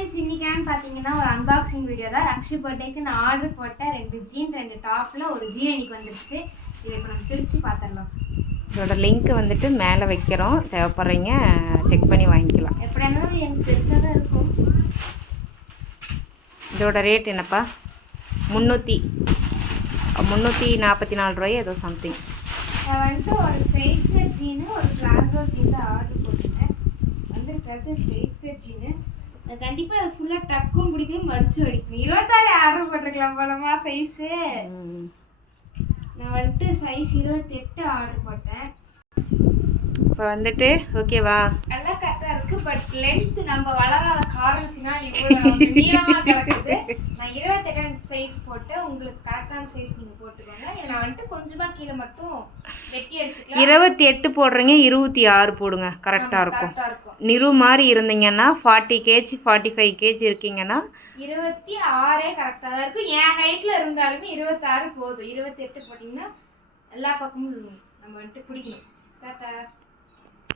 Friends, இன்னைக்கான்னு பார்த்தீங்கன்னா ஒரு unboxing video தான். ரக்ஷி பர்த்டேக்கு நான் ஆர்டர் போட்ட 2 ஜீன் 2 டாப்பில் ஒரு ஜீன் இன்னைக்கு வந்துடுச்சு. இதை இப்போ நம்ம பிரித்து பார்த்துடலாம். இதோட லிங்க் வந்துட்டு மேலே வைக்கிறோம், தேவைப்படுறீங்க செக் பண்ணி வாங்கிக்கலாம். எப்படி இருந்தாலும் எனக்கு பெருசாக தான் இருக்கும். இதோட ரேட் என்னப்பா? 344 ரூபாய் ஏதோ சம்திங். நான் வந்துட்டு ஒரு ஸ்ட்ரெயிட் ஃபிட் ஜீனு ஒரு பிளாசோ ஜீன் தான் ஆர்டர் போட்டிருந்தேன். வந்துருக்கிறது ஸ்ட்ரெயிட் ஃபிட் ஜீனு. நான் கண்டிப்பாக அது ஃபுல்லாக டக்கும் பிடிக்கணும், மடிச்சு அடிக்கணும். 26 ஆர்டர் போட்டிருக்கலாம் போலமா சைஸு. நான் வந்துட்டு சைஸ் 28 ஆர்டர் போட்டேன். இப்போ வந்துட்டு ஓகேவா? நல்லா கரெக்டாக இருக்குது. பட் லென்த் நம்ம வளராத காரணத்தினால் இவ்வளோ நீளமாக கிடக்குது. நான் 28 சைஸ் போட்டேன். உங்களுக்கு கரெக்டான சைஸ் நீங்கள் போட்டுக்கோங்க. நான் வந்துட்டு கொஞ்சமாக கீழே மட்டும் வெட்டி அடிச்சுக்கலாம். 28 போடுறீங்க, 26 போடுங்க, கரெக்டாக இருக்கும். நிறு மாதிரி இருந்தீங்கன்னா 40 கேஜி 45 கேஜி இருக்கீங்கன்னா 26 கரெக்டாக தான் இருக்கும். என் ஹைட்டில் இருந்தாலுமே 26 போதும். 28 போட்டிங்கன்னா எல்லா பக்கமும் நம்ம வந்துட்டு பிடிக்கணும். டாட்டா.